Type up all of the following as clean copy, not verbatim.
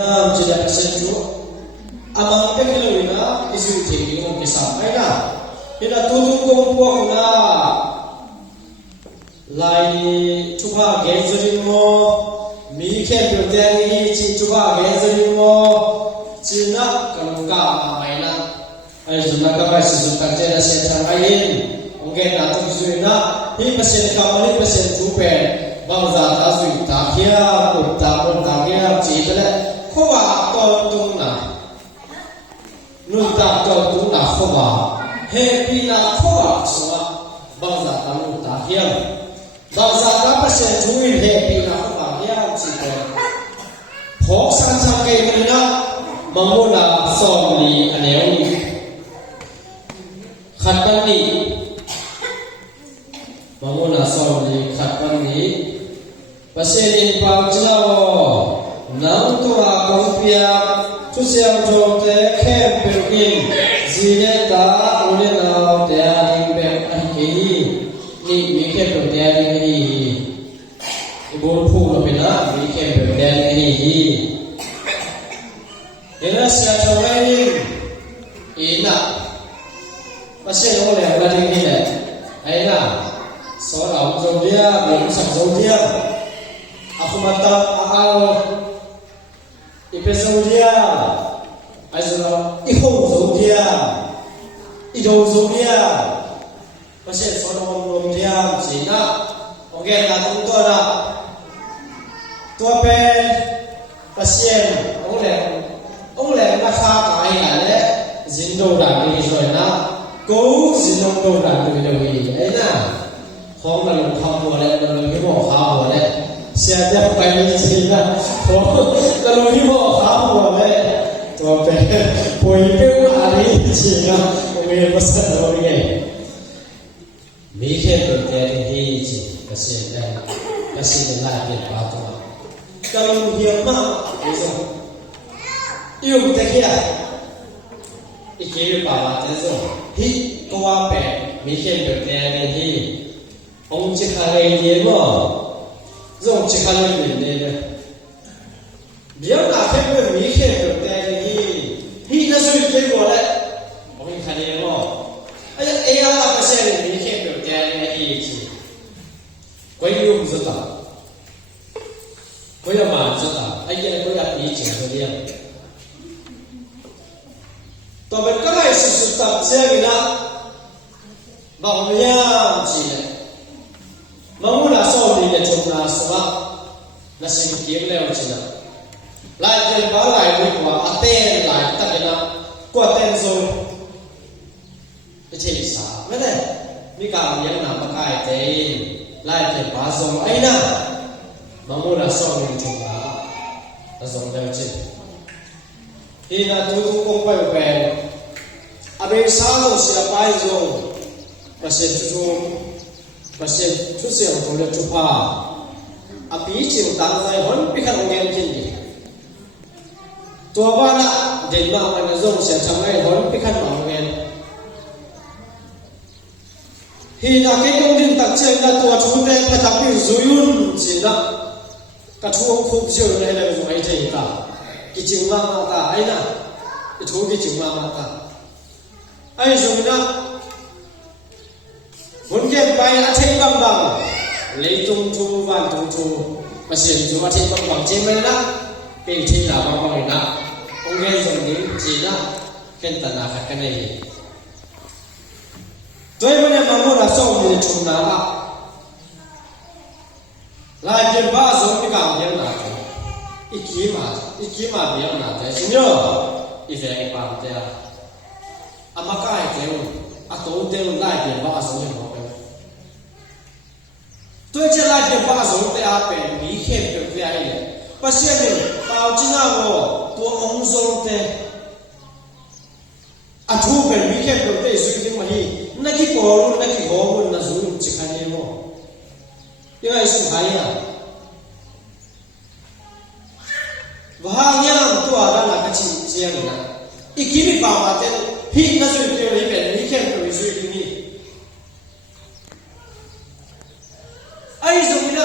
Jadi persentu, amang pekelina isu tinggi orang kisah. Mereka, kita tutup kumpul na, lai cuba gathering mo, mikir berdiri cuba gathering mo, cina keluka mainan, ayat nak sesuatu kerja secara lain, mungkin nak tujuan nak, ini persen kamu ini persen cupen, bangsa taswi takia, utapun takia, cita khoa to tu na nu ta to tu na khoa he pi na khoa so bangsa ta nu ta hiam bangsa ta pa se tu in he pi na khoa hiam chi ko phok san sang ke ni na mango na som ni aneu ni khat ban ni mango na som ni khat ban ni pa se ni pa chao Nang tua kompia tu siang jom te kem pergin zine ta ule nau te ading bek anki ni kem per te ading ni ibon pu lo pina kem per te ading ni ina sia chawai ina pasien ole ading ni le aina so au jom dia belum sak jom dia aku mata al Ipesau dia, aizlah ihou dia, idou dia, pasien sonom dia, cina, oke, datang tu ada, tua pen, pasien, oleh nak kaya ada, zindo dah ni soalnya, kau zindo dah tu ni, ayah, kau kalau kamu boleh, kalau kamu kamu boleh. Siapa pengen cina, kalau ibu kamu boleh, tuh poin hari cina, mungkin besar orang mikir berdiri hiji, kasih lagi batu. Kalau dia mah, iu tekia, ikir bawa teso, hi tua pe, mikir berdiri hi, orang cakap dia mah. 这种其他的原因呢？你要哪天会明显有的你那是结果呢？我给你看见哦，哎呀，哎呀，那个现在明显有的你鬼又不知道，鬼要嘛知道，哎呀，鬼要比较这样。到了刚开始是到这样的，往样子的。Menguna soal ni dia cuma sebab nasi kiri lewat cina. Lai jadi balai ni kuat aten lai tak kena kuat aten so. Jadi sah, mana? Mika yang nak pakai aten lai jadi basong aina. Menguna soal ni cuma basong lewat cina. Ina tu kumpai kumpai. Abe salo siapa itu? Pasien tu. Pasien tu siang boleh cuba, api cium tangan hon pikir orang kini. Tua bana dengar mana zong siang camai hon pikir orang. Hina kita mungkin tak cakap tua cuba tetapi zuyun cina, kacung kubur ni ada zong aja ita, kicing mata aina, itu kicing mata. Ayo zong ina. Mungkin banyak ating bang, leitung tu, bantung tu, masih cuma ating bang cuma nak, penting lah bang nak, orang yang cina, kita nak akan ini. Tuai mana mahu rasa orang cuma nak, lagi bahasa orang yang nak, ikima dia nak, semua, ini apa dia, amakai dia, atau dia lagi bahasa orang. 对这那点把手在阿边明显就这样的，把下面到今那个多红手的，啊，土边明显就对水晶嘛的，那个高路那个高路那是只看见么？因为是海呀，我好像多少那个这样的，一给你爸爸的，嘿，那水晶里面明显就水晶的。 ai dùng nữa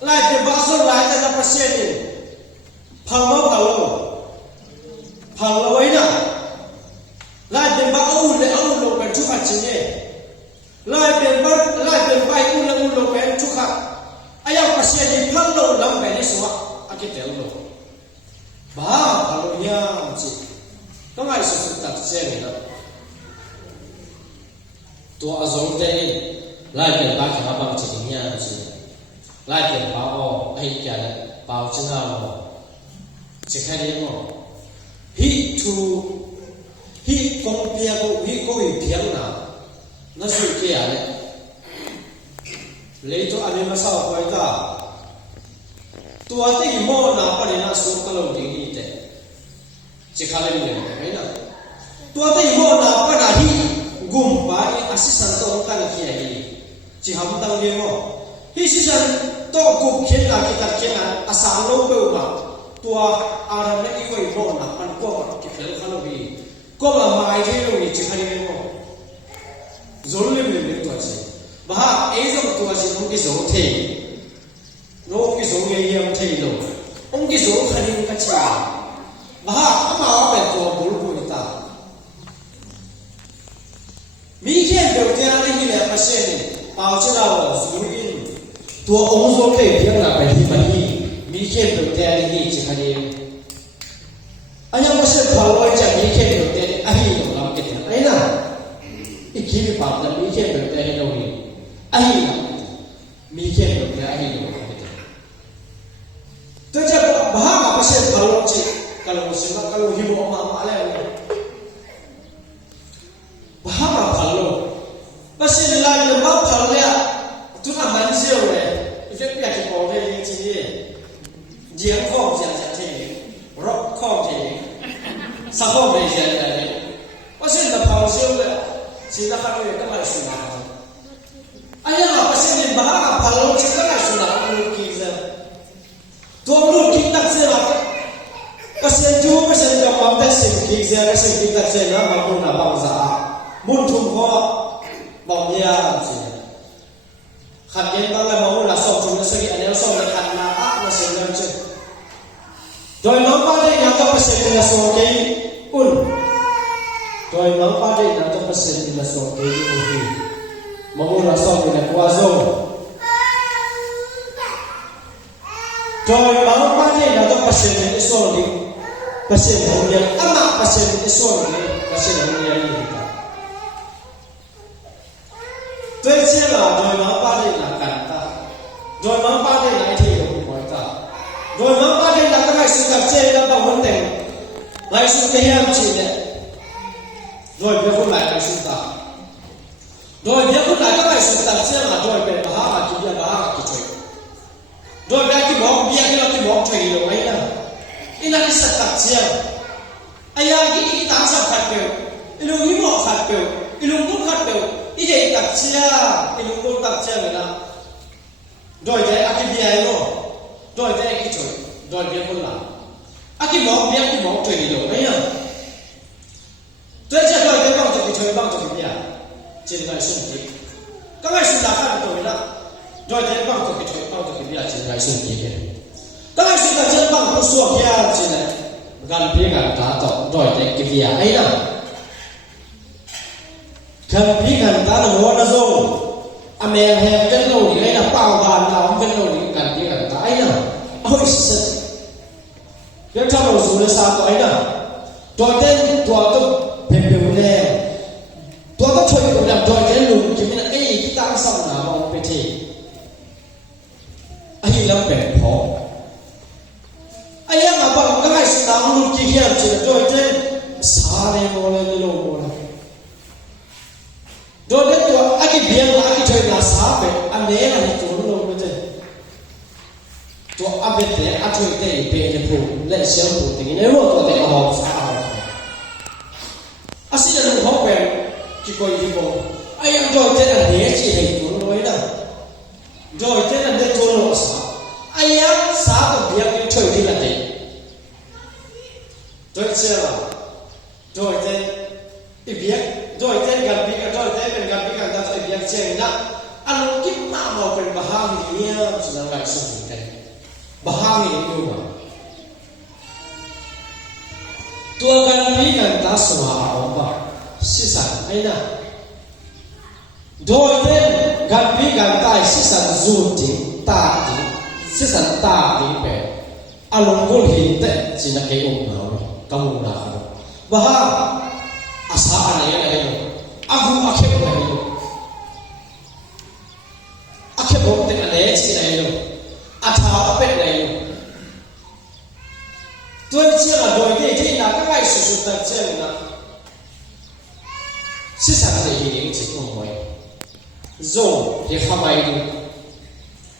lại để bao giờ lại là pasien phẳng mau phẳng ตัวอารมณ์เต้ไล่เป็นบ้าขาบางจิตเงี้ยสิไล่เป็นบ้าอ้อไอ้แก่บ้าจึงเอาจะแค่นี้มั้งฮิทูฮิกงเปียกูฮิกูอีเพียงน่ะนั่นสุดเกียร์เลยเลยตัวอันนี้มาสาวไปก็ตัวที่มอนาปนินาสุขเราดีนี่เต้จะขาเล่นเลยไม่นะตัวที่มอนาปนาฮีกุมไปอาศิสันต์องค์การเขียนจีฮัมตังเดียวฮิสิสันโตกุบเขียนอะไรกันเขียนอาสาโลกเบลมาตัวอารมณ์นี้ก็อีโมนามันก็มาเขียนขนมบีก็มาหมายที่เราจีฮันเดียวโจลเลยเป็นตัวจีบ้าเอซงตัวจีองค์กิโจเทน้องกิโจเยี่ยมเทโลองค์กิโจขันกันจีบ้าอามาเป็นตัวบุรุษตามีแค่เดียวที่อะไรที่เนี่ยมาเช่นเอาเช่นเราสูงอินตัวองค์โซเล่เพียงหลับไปที่มันนี่มีแค่เดียวที่อะไรที่จะขัดเองอันยังไม่ใช่พอเราจะมีแค่เดียวที่อะไรที่เราเกิดอะไรนะอีกทีมีปากแต่มีแค่เดียวที่อะไรเราเนี่ยอะไรนะมีแค่เดียวที่อะไรเราเกิดแต่จะบ้าไม่ใช่พอเราจะkalau siapa kalau hibu mama ala ni bahama phalo pasin la ni ma phalo ya tu na man sio le effect ya ki ko le yin chi ni jiang kho jiang jiang chi rock kho chi sa kho be jiang ya ni pasin la phalo sio le si la phalo ya ka mai su na aya la pasin ni bahama phalo chi ka mai su na lu ki za to lu ki tak se la pasien tu pasien ka pamda sim ki zera sim ki ta chena ma ko na ba za mun thum ho ba nya chi khat yen ba la ma la so chu na se ki anel so na khat na a na se na che doi ma pa de ya ka pasien na so ke un doi ma pa de na ka pasien na so ke un ki ma ko la so na kwa zo doi ma pa de na ka pasien na so ni pasien hongya ama pasien isol ni pasien hongya ni ta toi chen la doi ma pa de na kan ta doi ma pa de na thi lo ko ta doi ma pa de na ta kai su ka chen na ba hon te lai su ke yam chi ne doi be ko lai su ta doi be ko lai ta kai su ta chen la doi be ba ha ki ya ba ha ki choi doi be ki mo bi ya ki lo ki mo choi lo mai na ina ni sa tak chia aya ki ta sa khat pe ilung hi mo khat pe ilung ko khat pe i de tak chia ilung ko tak chia na doi de akibia yo doi de ki choi doi be ko la akimo bia ki mo choi ni lo mai ya doi cha doi de ba to ki choi ba to ki bia chin lai sun ki ka ngai sun la khat to na doi de ba to ki choi ba to ki bia chin lai sun ki ke当然是在这帮不说偏起来，干别干打到对的给别哎呀，看别干打到我那时候，阿妹还跟着你哎呀，包办啦，跟着你干别干打哎呀，会是，别唱我说的啥个哎呀，多点多都偏偏呢，多都吹不了，多点路就那哎当上哪帮别提，哎呀别跑。哎呀，我把刚才是当路去见去了，对对，啥的我来的路了，对对对，阿去别人阿去吹那啥呗，阿没那你做路不对，做阿别的阿吹的别的铺，来小铺的，你我做的好啥？阿现在路好呗，去过一步，哎呀，对这个年纪很做路的，对这个你做路啥？哎呀，啥都别人吹的了的。对这了，对这一边，对这干别个，对这边干别个，但是一边这那，阿龙金马毛跟巴哈米呀，是那来生的，巴哈米有嘛？多干别个打什么好吧？是啥？哎那，对这干别个打是啥入境大地，是啥大地呗？阿龙过现在是那给我们。kamu nak, bahar asa ada yang lain, aku akhir lagi. 对这了对对这哪个爱是的这呢？市场的一零情况为，肉也好买的，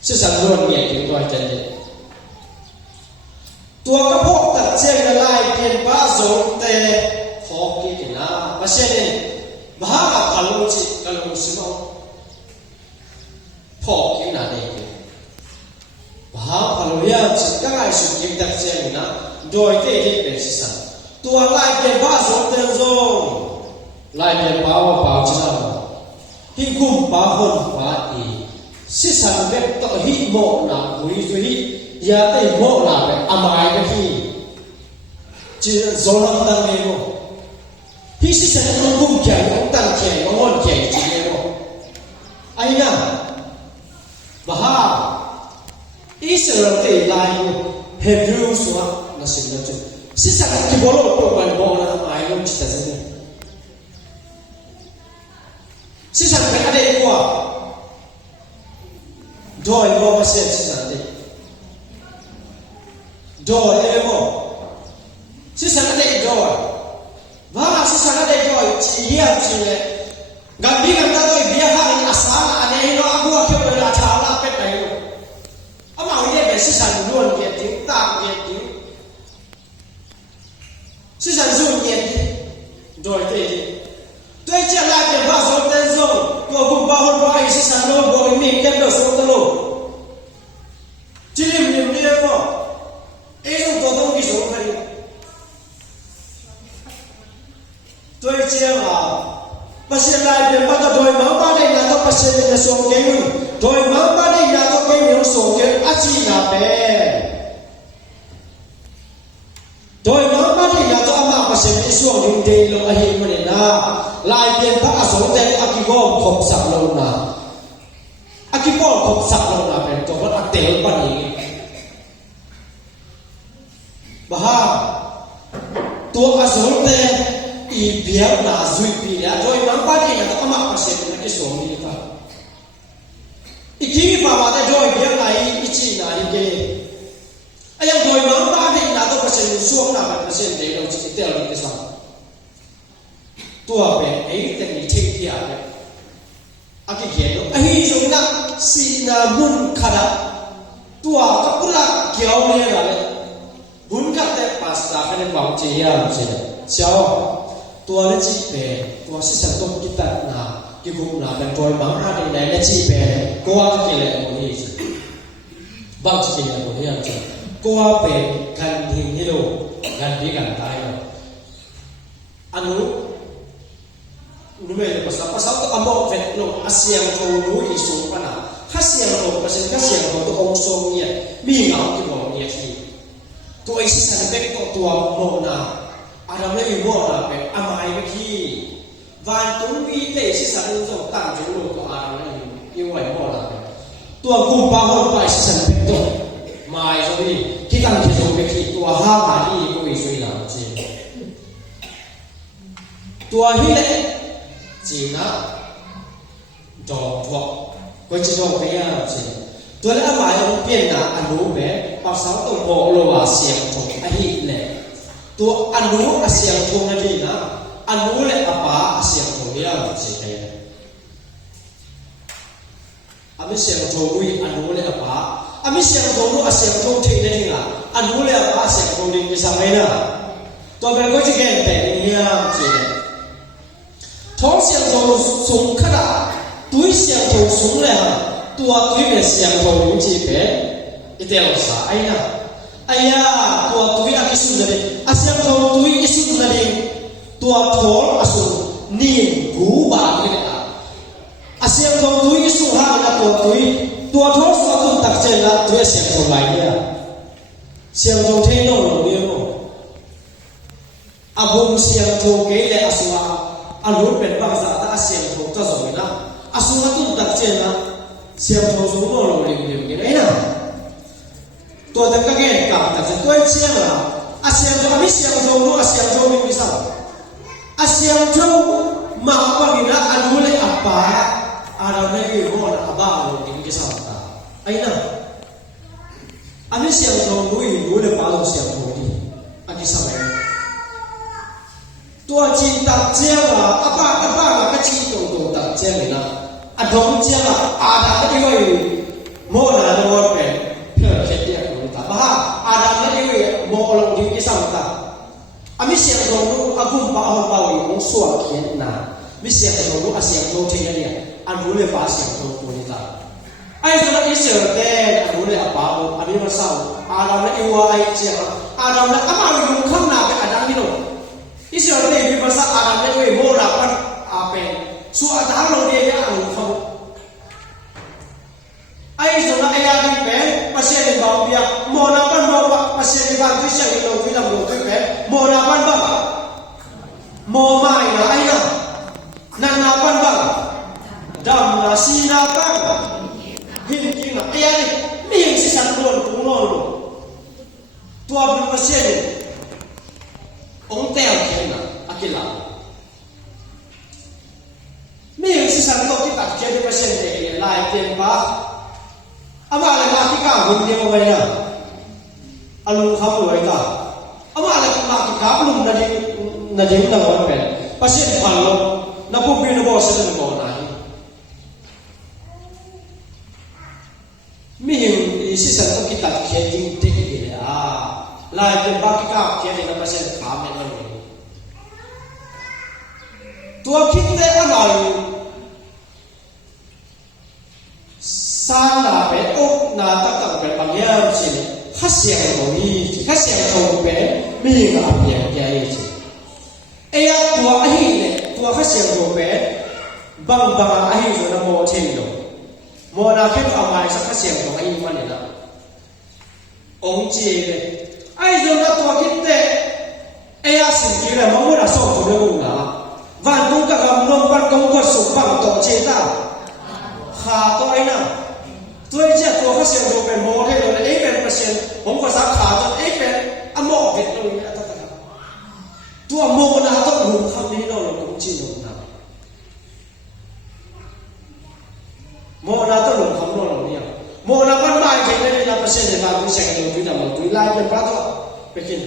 市场肉也挺多真的。ตัวกระพกตัดเจงลายเปลี่ยนบ้าโจแต่พอกินนะมาเช่นนี้บ้าพาลุจิกลุงสิโนพอกินนะเด็กบ้าพาลุยาจิกง่ายสุดกินตัดเจงนะโดยที่เป็นสิสันตัวลายเปลี่ยนบ้าโจเต็มโจลายเปลี่ยนบ้าว่าบ้าจินาฮิกุมบ้าคนบ้าอีสิสันเบ็ดต่อฮิโมนาบุรีจุฮิยาเตโมนาเปอามายก็ที่จีโซลังตังเมโมที่สิสันนุ่งกุ้งแข็งของตังแข็งของอ่อนแข็งจีเมโมไอ้น่ะบ้าอิสราเอลลายเฮบรูสวะนั่นสิ่งนั้นจุสิสันที่บอลโปรมันบอลนะอายลงจิตใจเนี่ยสิสันเป็นอะไรกว่าโดยบอมาเสียสิสันเด็กโดยเอโมสิสันเด็กโดยว่าสิสันเด็กโดยชี้ยามชี้เลยกับบีกันตั้งโดยบีฮาริอาสาอันนี้เราอับวัวเกี่ยวกับราชาลาเป็ดไปเลยอามาวิเดเป็นสิสันล้วนเกียรติตามเกียรติสิสันส่วนเกียรติโดยเตยตัวเจ้าลาเป็นบ้าสมเด็จโจตัวกุมบ้าหุ่นบ้าอิสิสันโลบอยมีเก็บดอกสมตโลจิลิมลิมเรียกว่าเอ้ยตัวต้องกิจสมคดีตัวเจ้าอ่ะภาษาลายเป็นบ้าโดยมังบ้าได้นาตัวภาษาเป็นส่งเกี่ยวโดยมังบ้าได้นาตัวเกี่ยวส่งเกี่ยวอาชีพนาเป็นโดยมังบ้าได้นาตัวอามาภาษาเป็นส่งยิ่งเดียวอาหิมันเนี่ยนะลายเป็นพระอสงฆ์แต่อากิโกมขบสักโลนาอากิโกมขบสักโลนาเป็นตัวพระอัตเตลปนีบ้าตัวอสงฆ์แต่อีเบียร์นาซุยปีเนี่ยโดยมังบ้าได้นาตัวอามาภาษาเป็นส่งนี่ครับอีกทีป่าวแต่โดยเบียร์นาอีจีนาอีเกไอ้ยังโดยมังบ้าได้นาตัวภาษาเป็นส่งนาเป็นภาษาเดียวจิตเตลนี่ก็สั่งตัวเป็นไอ้แต่นี่เทียบเลยอากิเขียนไอ้ตรงนั้นสีนาบุญขนาดตัวกับกุลาเกี่ยวเนี่ยอะไรบุญกับแต่ภาษาเป็นความเจียมใช่ไหมเช้าตัวเล็กจีเป็นตัวสิสันตุกิตานากิบุนาเป็นตัวมังอะไรในเล็กจีเป็นก็ว่ากิเลสโมหิตบางกิเลสโมหิตจ้ะก็ว่าเป็นกันทิ้งที่ดูกันที่กันตายเนาะอันนู้รู้ไหมภาษาตัวอโมเป็นโลอาเซียนโจรู้อีสุปนะถ้าเซียนโลภาษาถ้าเซียนโลตัวองค์ทรงเนี่ยมีเงาที่บอกเนี่ยที่ตัวไอ้สิสันเป็นตัวโมนาอาเราไม่มีโมนาเป็นอามายเมื่อกี้วันตุ้งวีเตสิสันโลต่างจากโลตัวอาเราไม่มียิ่งไหวโมนาเป็นตัวกุมภาพันธ์ไปสิสันเป็นตัวมายตรงนี้ที่ตั้งที่ตรงเป็นที่ตัวห้ามาที่ก็อีสุยหลังจริงตัวฮิเลจีน่าดอกทอกก็จะดอกไม่ยากสิตัวละหมายองเปลี่ยนนะอนุแบบภาษาตัวโมโลอาเซียนทงอหิเลยตัวอนุอาเซียนทงนั่นเองนะอนุเลยอาปาอาเซียนทงยากสิใครอามิเซียนทงลุยอนุเลยอาปาอามิเซียนทงลุอาเซียนทงทิ้งนั่นเองนะอนุเลยอาปาอาเซียนทงดิ้งไปสังเกตนะตัวเป็นก็จะแก่แต่เนี่ยสิท้องเสียงโทสูงขนาดตุ้ยเสียงโทสูงเลยฮะตัวตุ้ยเป็นเสียงโทอยู่ที่เป็นอีเดียวสาไอ้น่ะไอ้ยาตัวตุ้ยอากิสุนเลยอาเสียงโทตุ้ยกิสุนเลยตัวโทอาสุนนี่กูบาเลยอ่ะอาเสียงโทตุ้ยกิสุนฮะนะตัวตุ้ยตัวโทสุนตุนตักเจนละตุ้ยเสียงโทไหลเนี่ยเสียงโทเทโนโลเนียโมอาบุมเสียงโทเกยเลยอาสุนาอันรู้เป็นภาษาตาเสียงโทก็สวยนะอาสุนัตุตัดเจนนะเสียงโทสูงโลเรียงกันไอ้น่ะตัวตะกังเกตกับแต่จะตัวเชี่ยงละอาเสียงโทไม่เสียงโทรู้อาเสียงโทไม่มีสักอาเสียงโทมาว่ามีนะอันรู้เลยอับปะอะไรไม่มีโมนะอับบ้าโลกินกิสักตาไอ้น่ะอันนี้เสียงโทรู้เลยปาโลเสียงโทดีอากิ ตัวจีตัดเจ้าละอาบ้าก็จีตรงตัดเจ้าเลยนะอะดงเจ้าละอาดามไม่ได้โมนาโดนเป็นเพื่อเขียนเดียร์ของตาบ้าอาดามไม่ได้โมลงดิ้งที่สั่งตาอามิเสียงตรงนู้อากุมบ้าเอาเบาอยู่ของส่วนเขียนนามิเสียงตรงนู้อาเสียงตรงเทียนเนี่ยอันรู้เลยบ้าเสียงตรงตัวนี้ตาไอ้ตัวนั้นอิสราเอลอันรู้เลยอาบ้าอันนี้มันเศร้าอาดามไม่ได้ว่าไอ้เจ้าอาดามไม่อาบ้าอยู่ข้างหน้าเป็นอาดามนี่โน่อิสราเอลมีภาษาอาดามไม่ได้โมราปันอาเป็นส่วนอาดามเราเนี่ยยังอันเขาไอ้ส่วนนั้นไอ้อาดิเป็นภาษาในบางเดียโมนาปันโมว่าภาษาในบางที่เชื่อในโลกที่เราโลกที่เป็นโมนาปันบ้างโมไม่นะไอ้นะนันนาปันบ้างดำนะสีนาปันหินกินนะไอ้อาดิไม่เห็นสิสันโดนกูโน่นตัวเป็นภาษาเนี่ยองเตลเขียนนะอากิลาไม่เห็นสิสันโดนที่ตัดเขียนในภาษาเนี่ยลายเขียนปะอามาเลยมาที่ก้าวหุ่นเดียวไปนะอารมณ์เขารวยกันอามาเลยมาที่ก้าวลุ่มนาดีนั่งวันเป็นภาษาพันลมนับผู้บินบอสจะบอกนายไม่เห็นสิสันโดนที่ตัดเขียนจริงจริงเลยลายเป็นบ้าที่ก้าวเขียนในภาษาขาไม่นั่นเองตัวคิดได้อะไรสร้างนาเป็นอกนาตั้งเป็นบางอย่างสิข้าเสียงตรงนี้ข้าเสียงตรงเป็นมีงานเพียงใหญ่สิไอ้ตัวไอ้เนี่ยตัวข้าเสียงตรงเป็นบางไอ้ส่วนโมเชนโยโมนาคิดเอาไว้สักข้าเสียงตรงไอ้มันเนี่ยนะองค์จีเลยไอ้ส่วนตัวคิดได้ไอ้สิ่งที่เราไม่ได้ส่งตัวเรื่องนะวันคงกำลังนอนวันคงก็สุขบังตัวเจตาขาตัวไอ้น่ะตัวเจ้าตัวเขาเสียงตัวเป็นโมให้เราเลยเป็นเปอร์เซ็นต์ผมก็สักขาจนเป็นอโมเห็นตรงนี้ตัวโมนะต้องรู้คำนี้เราต้องจีนนะโมนะต้องรู้คำเราเนี่ยโมนะมันไม่ใช่ในระดับเปอร์เซ็นต์ในบางวิชาการที่เราตัวไล่เป็นพระตัวเป็นกิน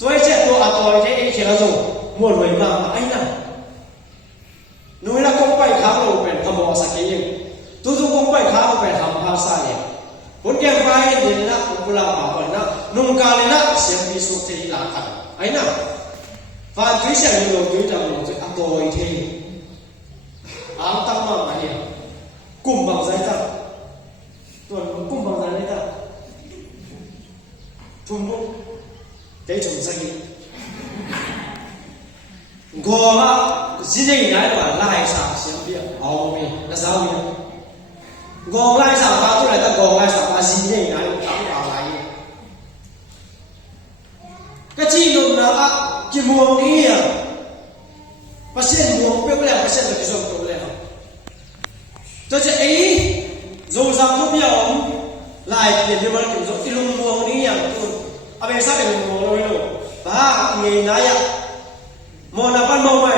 ตัวเจ้าตัวตัวไอ้เขียนเราส่งมัวรวยมากไอ้น่ะหนูนะคงไปข้าวเราเป็นขโมยสักอย่างตัวคงไปข้าวเป็นทำภาษาเนี่ยคนแก่ไปเนี่ยนะคนละบาปนะนุ่งกาเลยนะเสียงมีสุขที่หลากหลายไอ้น่ะฟ้าที่เสียงเราด้วยจำเราจะอัตโตอีทีอ่างตั้งมาไหนเนี่ยกุมบังใจจ้ะตัวกุมบังใจเลยจ้ะทุ่มบุกได้ชมสักทีก็ว่าสิ่งนี้นายว่าไล่สาเสียงเบี้ยเอาไม่น่าเศร้าเนี่ยก็ไล่สาตาตัวไหนแต่ก็ไล่สาตาสิ่งนี้นายตั้งอะไรก็จีนนนะกี่โมงนี้อ่ะภาษาโมงเปรี้ยวแล้วภาษาจะส่งตัวแล้วจะไอ้โจซังทุกอย่างไล่เปลี่ยนไปมันเป็นอีลุงโมงนี้อย่างตัวอะไรสักอย่างโมงเราไม่รู้บ้าเงี้ยนายอ่ะโมนาปันโมไม่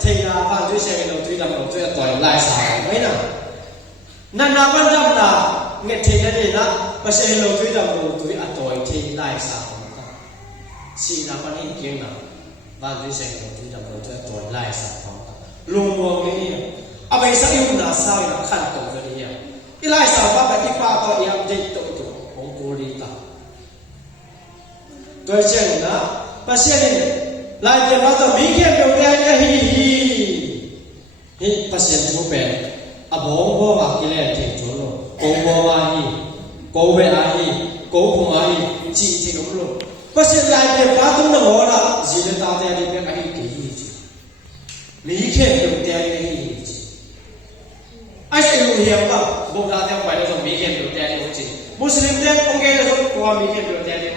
เทียนาปันด้วยเสียงเราด้วยลำเราด้วยต่อยไล่สายไม่น่ะนันนาปันจำน่ะเงี้ยเทียนนี่นะภาษาเราด้วยลำเราด้วยต่อยเทียนไล่สายสีนาปันนี่เก่งนะปันด้วยเสียงเราด้วยลำเราด้วยต่อยไล่สายลุงโมนี่อะไรสักอย่างน่ะสายน่ะขั้นตรงเลยเนี่ยอีไล่สายว่าแบบที่ป้าต่อยยังจิตตัวของกูดีตาตัวเช่นนะภาษาเนี่ยลายจะมาตัวมีแค่เดียวกันฮีภาษาทุกแบบอ่ะบ่งบ่ว่ากิเลสที่จุลโกบ่มาฮีโกเวอาฮีโกพมาฮีจีที่รู้ลภาษาลายจะมาตัวนั้นว่าจีเลตาเตลีเป็นอะไรกี่ฮีมีแค่เดียวกันฮีไอ้สิ่งที่เห็นว่าบุคคลที่ไปแล้วมีแค่เดียวกันฮีมุสลิมเนี่ยองค์เดียวกันก็มีแค่เดียวกันฮี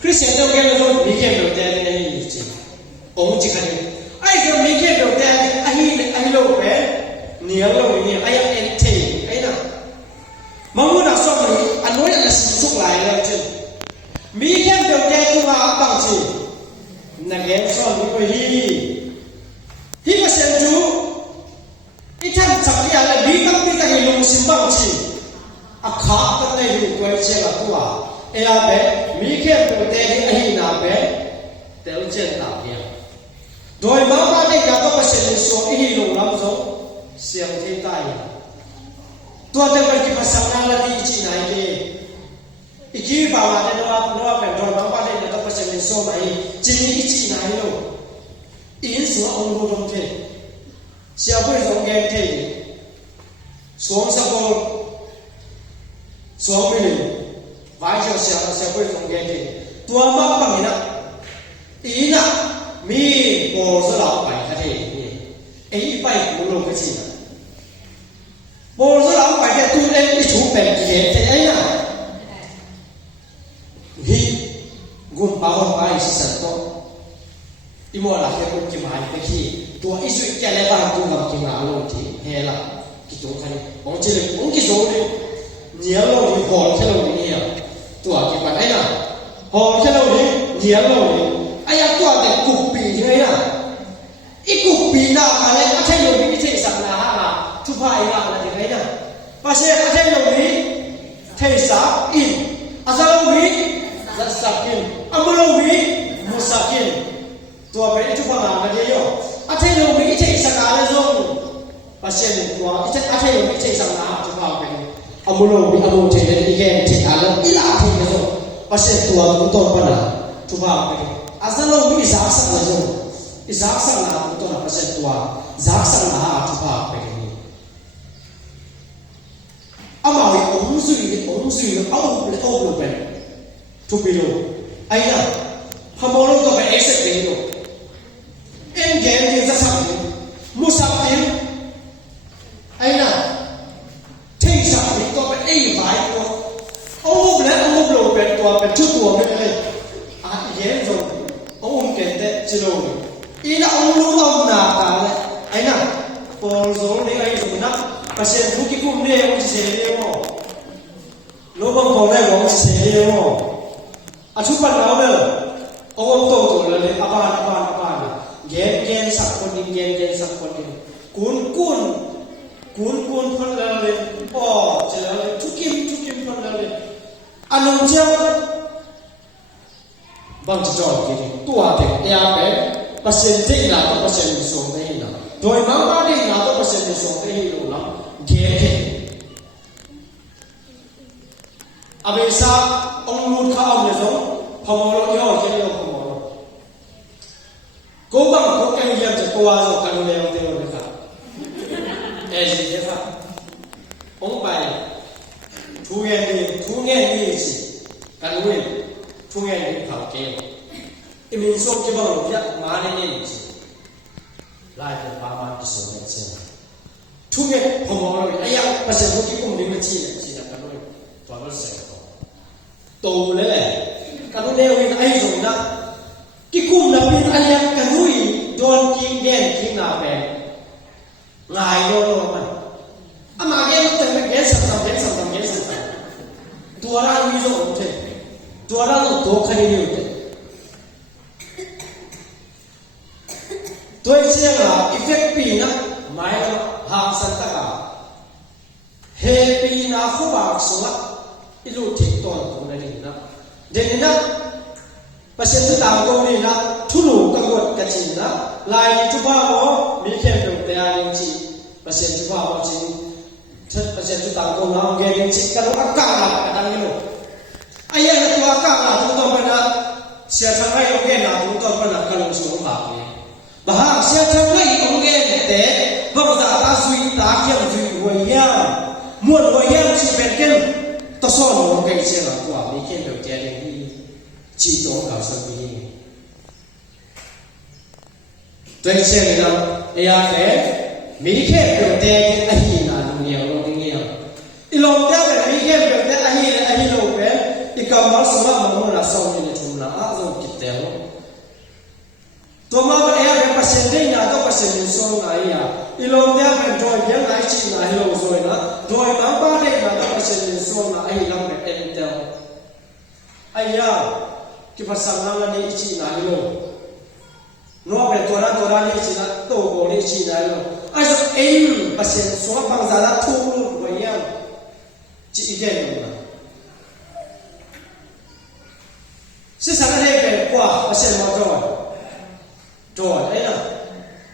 คริสเตียนองค์เดียวกันมีแค่เดียวกันฮีองค์จิกันไอ้ก็มีแค่เดียวกันไอ้โลกเป็นเนื้อโลกเนี่ยไอ้เอ็นทีไอ้น่ะมังมุนักสอบนี้อันนู้นอันนั้นสุกหลายแล้วจริงมีแค่เดียวกันตัวบางทีนักเรียนสอนมีก็ฮีภาษาจูอีท่านสักอย่างเลยมีตั้งแต่ให้ลงสิบบางทีอาคาตั้งแต่อยู่ตัวเชื่อตัวไอ้อาเบมีแค่เดียวกันไอ้น่ะเบแต่เราเชื่อตามเนี่ย โดยมาบ้านได้ยาต้องเปอร์เซ็นต์ส่วนอีหลงลำสงเสียงที่ใต้ตัวเด็กมันกินภาษาหน้าละดีจีไหนดีอีกที่บ่าวเนี่ยนัวเป็นโดยมาบ้านได้ยาต้องเปอร์เซ็นต์ส่วนไหนจีนี้อีจีไหนลูกอินสัวองค์รวมเทเสียบุญสงแกงเทสวมสบงสวมมิลิไว้เจ้าเสียบุญสงแกงเทตัวมาบ้านนี่นะอีน่ะมีโบสถ์เราไปกันเองนี่ไอ้ไปกูลงกันสินะโบสถ์เราไปกันตัวเองที่ถูกแบ่งเขตแต่ไอ้น่ะฮีกุนปาวไปสิสัตว์ตัวอีโมล่ะแค่คนกี่หมายไปขี้ตัวอิสุแก่เลยบ้างตัวกับกี่หมายลงที่เฮล่ะกี่ตัวคันองค์เจริญองค์กี่โซ่เลยเหนียวลงที่หอแค่ลงนี่อ่ะตัวกี่หมายไอ้น่ะหอแค่ลงนี่เหนียวลงนี่ไอ้ยังตัวแต่กุบปีใช่ไหมน่ะอีกุบปีน่ะอะไรอาเทโลวิไม่ใช่สักนาฮะทุพายละอะไรใช่ไหมน่ะปัจเจกอาเทโลวิเทสาอินอาซาโลวิซัสซักินอัมโลวิมุสกินตัวเป็นทุพายละเดียวอาเทโลวิไม่ใช่สักนาเลยส่งปัจเจกตัวอาเทโลวิไม่ใช่สักนาทุพายเป็นอัมโลวิอัมโลเทเลอีแกนที่อะไรอีลาที่เลยส่งปัจเจกตัวตัวปนะทุพายเป็นอาซาโลวิซักสักเลยส่งซักสักนาตัวน่ะปัจเจกตัวซักสักนาทุพายเป็นอามาวิองค์สุยเอาลูกเป็นทุบไปลูไอ้น่ะพมอลูกก็เป็นเอเซเป็นลูกเอ็นเกมยิงสักมุสับยิงไอ้น่ะเที่สับยิงก็เป็นไอ้หมายตัวเอาลูกเป็นตัวเป็นชุดตัวไม่เลยเย็นจนเอาเก่งแต่จิโร่อีน่ะเอาลูกเอาหน้าตาเลยไอ้น่ะพอส่งนี่ไอ้ส่งนะปัจเจกทุกคนเนี่ยมันจะเสียเรื่องมั้งโลกมันบอกได้ว่ามันจะเสียเรื่องมั้งอาชุบปันเราเนี่ยเอาตัวเลยอาบานเย็นสักคนนึงเย็นสักคนนึงกุนพันเลยโอ้เจอเลยทุกิมพันเลยอันนั้นเจ้าบางจะจอดกินตัวเด็กยาเป็นปัจเจกที่น่าต้องปัจเจกส่งได้น่ะโดยมาบ้านที่น่าต้องปัจเจกส่งได้รู้นะเย็นอาเบซ่าองค์รูดข้าวเนี่ยส่งพมรย่อแค่เรื่องพมรกูบังกูแกงเยี่ยมจะตัวส่งกันเร็วเลยครับสิเนี่ยครับองไปทุเรียนนี่สิกันเว้ยทุเรียนนี่เขาเก่งอีมินส่งจะบังหลุดยักมาในนี่สิไล่เป็นปามาที่ส่งเนี่ยสิทุเรียนพมรไอ้ยังประชาชนที่กลุ่มนี้มันชี้เนี่ยกันเว้ยตัวมันเสียตัวเลยกันเร็วไอ้ส่งนะที่กลุ่มนั้นเป็นไอ้ยังกันเว้ยโดนกินแย่งกินหน้าแบงลายโดนมันอามาแย่งแต่ไม่แย่งซ้ำตัวเราวิโรจน์เถอะตัวเราตัวใครเนี่ยเถอะตัวเชี่ยละอีเฟกปีนะไม่ก็หางสันตะกาเฮปีนะคู่บางส่วนอีลูกทิ้งตัวตรงนี้นะเดี๋ยวนี้นะประเทศต่างๆนี่นะทุลุกังวลกันจริงนะลายทุบบ้าก็มีแค่เพียงแต่ยังจริงประเทศทุบบ้าจริงประเทศต่างๆนะเกี่ยงจริงกันว่าก้าวหน้ากันนี่ลูกไอ้ยังตัวก้าวหน้าทุกตัวเป็นนะเสียทางให้องค์เงี้ยทุกตัวเป็นนะกันลงสู่หาเนี่ยบ้าเสียทางให้องค์เงี้ยแต่บางทีตาสุยตาเขี้ยวสุยหัวเยี่ยมม้วนหัวเยี่ยมชีเป็นกันตัวส่วนหัวเงี้ยเสียละกว่ามีแค่เพียงแต่ยังจีโต้ข่าวสารนี้ตัวเช่นนั้นไอ้ยาเฟ่มีแค่เพียงแต่ไอ้หินอะไรเนี่ยเราถึงเนี่ยอีหลงเดียวแบบมีแค่เพียงแต่ไอ้หินเราเป็นอีกำลังสมัครมันน่ะส่งเนี่ยทุ่มนะอาจจะคิดเดียวตัวมาเป็นไอ้เป็นภาษาเนี่ยต้องภาษาเนี่ยส่งไอ้ยาอีหลงเดียวเป็นโดยยังไงจีนไอ้เราส่งนะโดยมาบ้านเนี่ยต้องภาษาเนี่ยส่งนะไอ้เราเป็นเอ็นเดียวไอ้ยาที่ภาษาเราเนี่ยจีนไอ้เรานัวเป็นตัวนั้นนี่จีนโตโกนี่จีนไอ้เราไอ้สักเอ็นภาษาส่วนบางจากทุ่งลูกไว้ยังจีเด่นนะสิ่งสำคัญเป็นกว่าภาษามาจอยไอ้น่ะ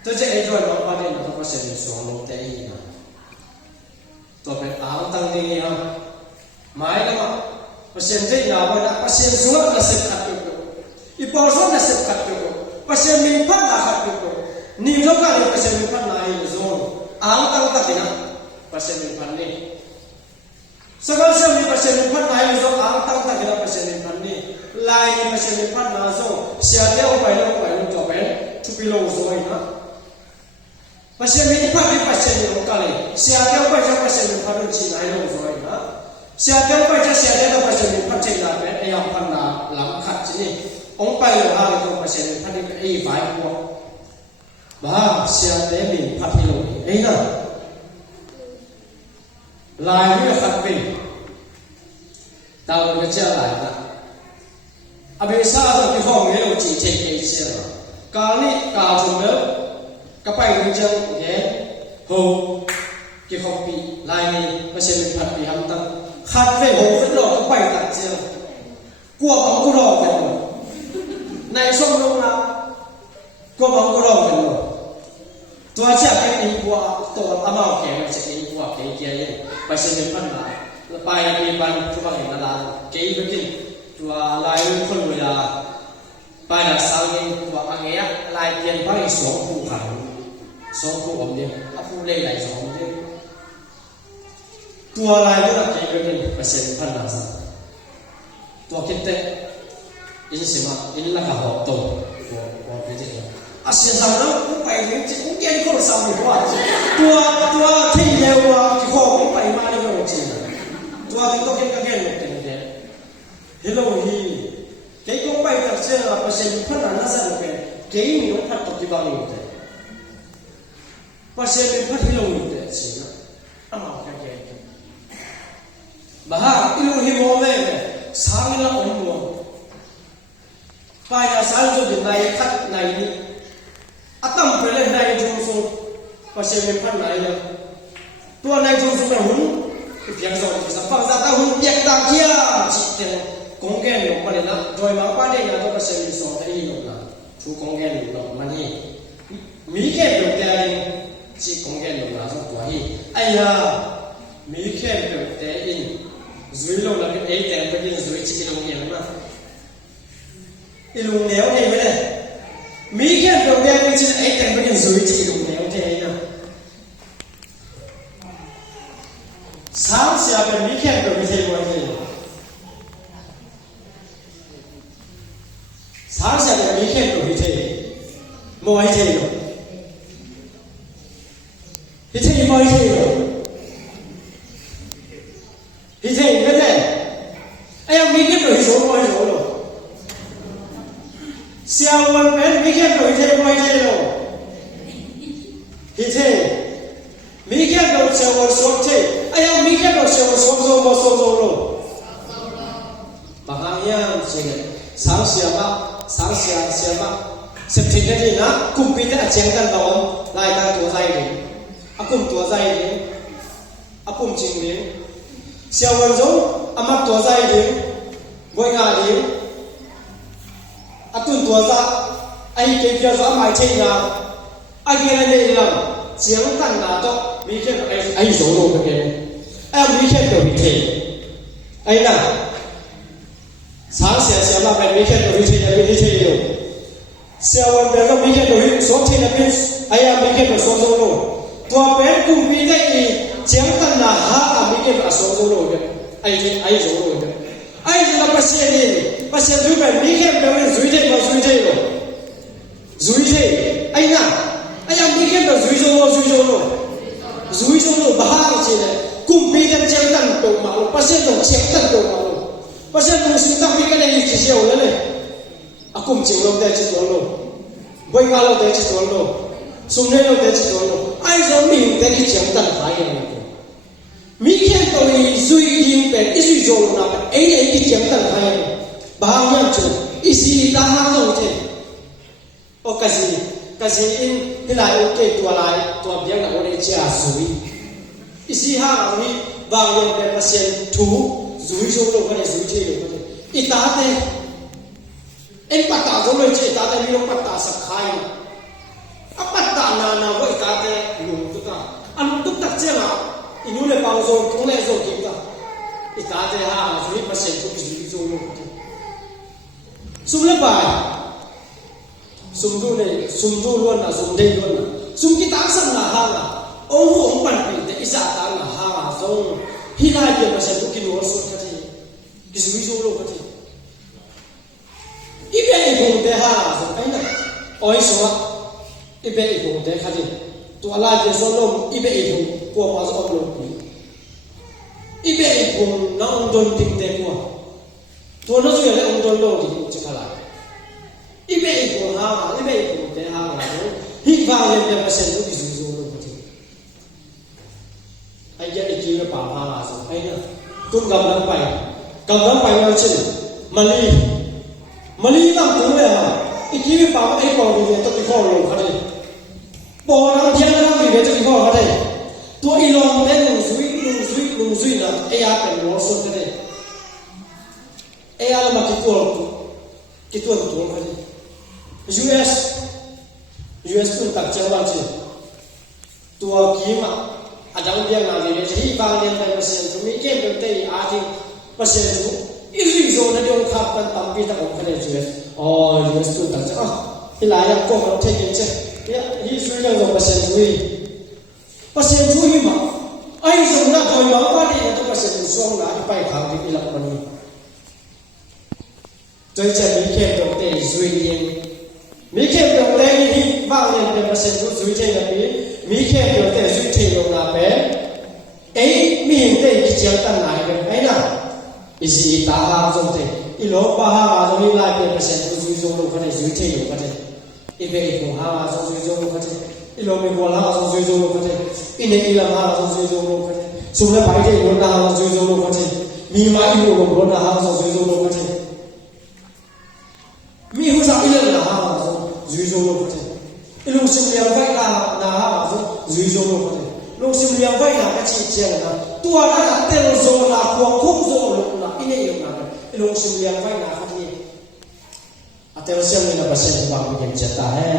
ตัวเจ้าไอ้ด้วยน้องป้าเนี่ยเราก็เสียสองลงแต่อีกนะตัวเป็นอ้าวตั้งดีฮะหมายแล้วว่าเปอร์เซ็นต์ที่เราว่าเปอร์เซ็นต์ส่วนน่ะสิบขัดอยู่อีพอส่วนน่ะสิบขัดอยู่เปอร์เซ็นต์มีพันน่ะขัดอยู่นี่เราก็เลยเปอร์เซ็นต์มีพันน่ะอยู่ส่วนอ้าวตั้งตั้งนะเปอร์เซ็นต์มีพันนี่สกัดเสียมีเปอร์เซ็นต์มีพันน่ะอยู่ส่วนอ้าวตั้งตั้งนะเปอร์เซ็นต์มีพันนี่ลายมีเปอร์เซ็นต์มีพันน่ะส่วนเสียเดียวไปแล้วจบไปทุกปีเราส่วนนะเปอร์เซ็นต์มีพันที่เปอร์เซ็นต์มีโอกาสเลยเสียเดียวไปจะเปอร์เซ็นต์มีพันที่ไหนเราส่วนนะเสียเดียวไปจะเสียเดียวเปอร์เซ็นต์มีพันที่ไหนเป็นไอ้ยังพันน่ะหลังขัดที่นี่องไปเลยฮะเราเปอร์เซ็นต์มีพันที่ไอ้ฝ่ายพวกบ้าเสียเดียวมีพันที่เราไอ้น่ะลายไม่ขัดเป็นดาวมันจะลายนะอาเบซ่าต้องที่ห้องนี้เราจีเจเอเชียกาลิกาจุนเนอก็ไปถึงจังเงี้ยโหกี่ห้องปีลายนี้ไม่ใช่เป็นพันปีทำตั้งขัดเป็นโหเป็นหลอกก็ไปตัดเจียกลัวของกูรอกันหมดในช่วงลงนะกลัวของกูรอกันหมดตัวเจ้าแค่อินบัวตัวอามาแก่จะอินบัวเกี่ยเกี่ยไปเส้นพันลายไปปีบันทุกวันเห็นอะไรเกี่ยไปกินตัวลายคนเวลาไปน่ะสาวนี่ตัวอันเงี้ยลายเปลี่ยนไปสองผู้ขันสองผู้อมเนี่ยถ้าผู้เล่ไหลสองเนี่ยตัวลายก็หนักใจก็เป็นเปอร์เซ็นต์พันล้านสักตัวคิดเตะอินสิมาอินละกับหอบโตตัวเป็นจริงอาเซียนสาวแล้วผู้ไปเนี่ยจริงผู้เก่งคนสาวอยู่ว่าตัวที่เร็วที่ข้อผู้ไปมาเนี่ยก็จริงตัวที่ต้องเก่งก็เก่งหมดเป็นเนี่ยเฮลโลฮีเกี่ยวกับไปกับเชื่อเปอร์เซ็นต์พันล้านสักเป็นเกี่ยวกับพันตกที่บ้านอยู่แต่เปอร์เซ็นต์เป็นพันที่ลงอยู่แต่สินะอ้าวแค่บ้าอิลูฮิโมเล่สามีละอมมัวไปกับสาวจุดไหนคัดไหนนี่อาตั้มไปเล่นในจุงซุงเปอร์เซ็นต์เป็นพันไหนเนี่ยตัวในจุงซุงเนี่ยหุ่นเพียงสองที่สัมผัสแต่หุ่นเปียกตาเขี้ยจิตเนี่ยกงแก่หนุ่มมาเลยนะโดยมาป้าเนี่ยนะต้องเปอร์เซ็นต์สองที่หนุ่มนะชูกงแก่หนุ่มหนุ่มมันนี่มีแค่เปลี่ยนแปลงจีกงแก่หนุ่มนะสักตัวที่ไอ้ยามีแค่เปลี่ยนแปลงซุยลงแล้วเป็นเอแต่ไม่กินซุยจีลงเหนียวนะอีลงเหนียวเองไม่ได้มีแค่เปลี่ยนแปลงจีเอแต่ไม่กินซุยจีลงเหนียวเท่นะสามเสียเป็นมีแค่เปลี่ยนไม่ใช่วันนี้สามเสียเป็นมีแค่เปลี่ยนไม่ใช่มวยเท่หรอพิธีมวยเท่หรอพิธีไม่ได้ไอ้ยังมีแค่เปลี่ยนโซ่มวยโซ่หรอเสียวันเป็นมีแค่เปลี่ยนเท่มวยเท่หรอพิธีมีแค่เปลี่ยนเสียวันโซ่เท่ไอ้ยังมีแค่เปลี่ยนเสียวันโซ่โซ่โซ่โซ่หรอบางอย่างเสียสามเสียบ้าสามเสียบ้าสิบทีนี้นะกุมปีแต่เชียงกันตอนลายการตัวใจเลยอากุมตัวใจเลยอากุมจริงเลยเสียวันจงอามาตัวใจเลยบวยงานเลยอาตุนตัวใจไอ้เกี่ยวกับหมายเชียงนะไอ้เกี่ยวกับเนี่ยเราเชียงกันนะต้องมีแค่ไอ้โจโร่เป็นไงไอ้มีแค่ตัวพิธีไอ้นั่นสามเสียบ้าเป็นมีแค่ตัวพิธีจะเป็นพิธีอยู่เสียวันเดียวก็มีแค่ตัวสองทีนะเป็นไอ้ยังมีแค่ตัวสองโลตัวเป็นกุมปีได้อีเจียงตันนะฮะมีแค่ตัวสองโลกันไอ้โจโลกันไอ้ที่เราเปอร์เซ็นต์นี่เปอร์เซ็นต์ที่เป็นมีแค่ตัวเป็นสุยเท่มาสุยเท่โลสุยเท่ไอ้น่ะไอ้ยังมีแค่ตัวสุยโจโลบ้าจริงเลยกุมปีกันเจียงตันตัวมาโลเปอร์เซ็นต์ของเจียงตันตัวมาโลเปอร์เซ็นต์ของสุยตันมีกันได้อีกี่เชียวเลยอากุมจริงเราได้จิตตัวโลบวยงาเราได้จิตตัวโลสุนเนเราได้จิตตัวโลไอ้เรามีได้ที่เชียงตันหายอย่างนี้มีแค่ตัวนี้สุยยิงเป็นอิสุยโจโลนะเป็นไอ้ที่เชียงตันหายบางอย่างจุอิสิตาหาโจเทโอกาสีอินที่ไหนโอเคตัวลายตัวเบี้ยงเราได้เจ้าสุยอิสิหาเราที่บางอย่างเป็นเปอร์เซ็นต์ถูสุยโจโลก็ได้สุยเที่ยวก็ได้อิตาเตเอ็งปัตตาโจโลเจตาแต่มีลงปัตตาสักขายอะปัตตา na woi ta te lu tu ta an tu tak che la inu le pang zo kong le zo ki ta I ta te ha zui pasen tu ki zui zo lu sum le bai sum du luan na sum dei luan na sum ki ta sam na ha la ông hu ông ban pi te isa ta na ha zo hi la ye pasen tu ki no so ka ti ki zui zo lu ka ti ibe I bung te ha zo ai na oi so ibe I bung te kha ti tu ala je so lo ibe I bung ko ma so lo ibe I bung na ông don ting te ko tu no so ye ông don lo di che khala ibe I bung ha ibe I bung te ha la zo hi va ye te pa sen tu ki zu zo lo ka ti ai ye I ji le pa ha la zo ai na tum gam lang pai wa chin mali tam tu le ha I ji pa ai pa ni to ki kho lo ka ti po rang thian rang vi ve to ki kho ka ti tu I long te lung zui na ai ya pen lo so te ai ya ma ki tu tu ka ti US tu tak che wa chi tu ki ma adang dia na ve ji ba len pa pasen tu mi ke pe te a ti pasen tu I ri zo na dong kha pan tam pi ta ko ka le US US tu tak che hi la ya ko ma te ke che ya hi sui na zo pasen tu hi ma ai zo na ko yo pa ni tu pasen tu so na I pai kha ki la pa ni doi che mi ke pe te zui yin mi ke pe te ni ba len pe pasen tu zui che na pi mi ke pe te zui che yo na pe ai mi te ki che ta na ai na isi ta ha zo te I lo pa ha zo ni la pe pasen tu zui zo lo ka te zui che yo ka te ibe I ko ha zo zui zo lo ka te I lo me ko la zo zui zo lo ka te I ne I la ma zo zui zo lo ka te su le bai te lo na zo zui zo lo ka te mi ma I lo na ha zo zui zo lo ka te mi hu sa I le na ha zo zui zo lo ka te I lo sim liang vai na ha zo zui zo lo ka te lo sim liang vai na ka chi che na tu a na te lo zo na ko khum zo lo na I ne yo na I lo sim liang vai na ha ni atel sim ni na ba se ba mi ken cha ta hai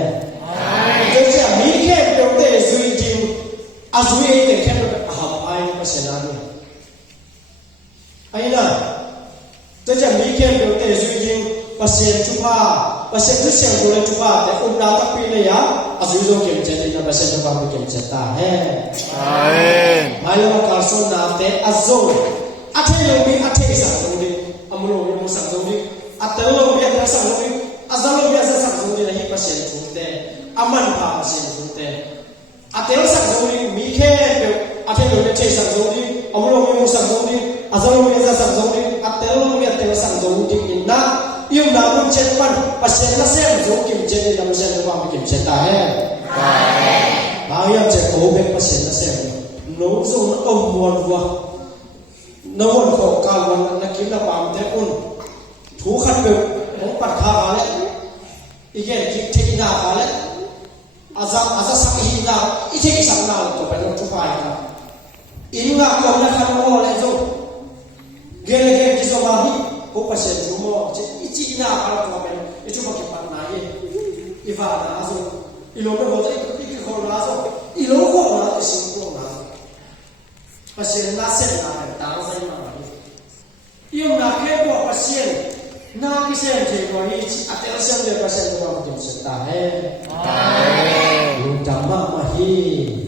ai je mi ke pyo te zui jing a zui te ke a ha ai pa se na ni ai na je mi ke pyo te zui jing pa se chu pa se tu se do le chu pa te na ta pi le ya a zui zo ken cha ni na ba se ba mi ken cha ta hai ai lo ka so na te a zo a the lo mi a the sa zo ni amulo mi sa zo ni a te lo mi a sa zo ni azalo mi asa sa zo ni na hi pa se chu te aman pa se chu te a te sa zo ni mi ke pe a the lo le che sa zo ni amulo mi sa zo ni azalo mi asa sa zo ni a te lo mi a te sa zo ni in na yêu na mun chen pan pa se na se zo kim chen ni na se na wa mi kim chen ta hai ba ya che ko be pa se na se no zo na om muan wa na won ko ka wan na kim na pam te un thu khat pe mo pat kha ba le igen ki te na ba le aza sa hi na I te sa na to pe no tu fa ka in nga ko na kha mo le zo gele ki zo ba hi ko pa se tu mo che I chi na ba to pe I tu ba ki pa na ye I va na zo I lo me ho te ki ko na zo I lo ko na te sin ko na pa se na se na ta sa na ba yêu na ke ko pa se na ki se je ko hi chi a te se de pa se no ba ki se ta hai lu ta ma hi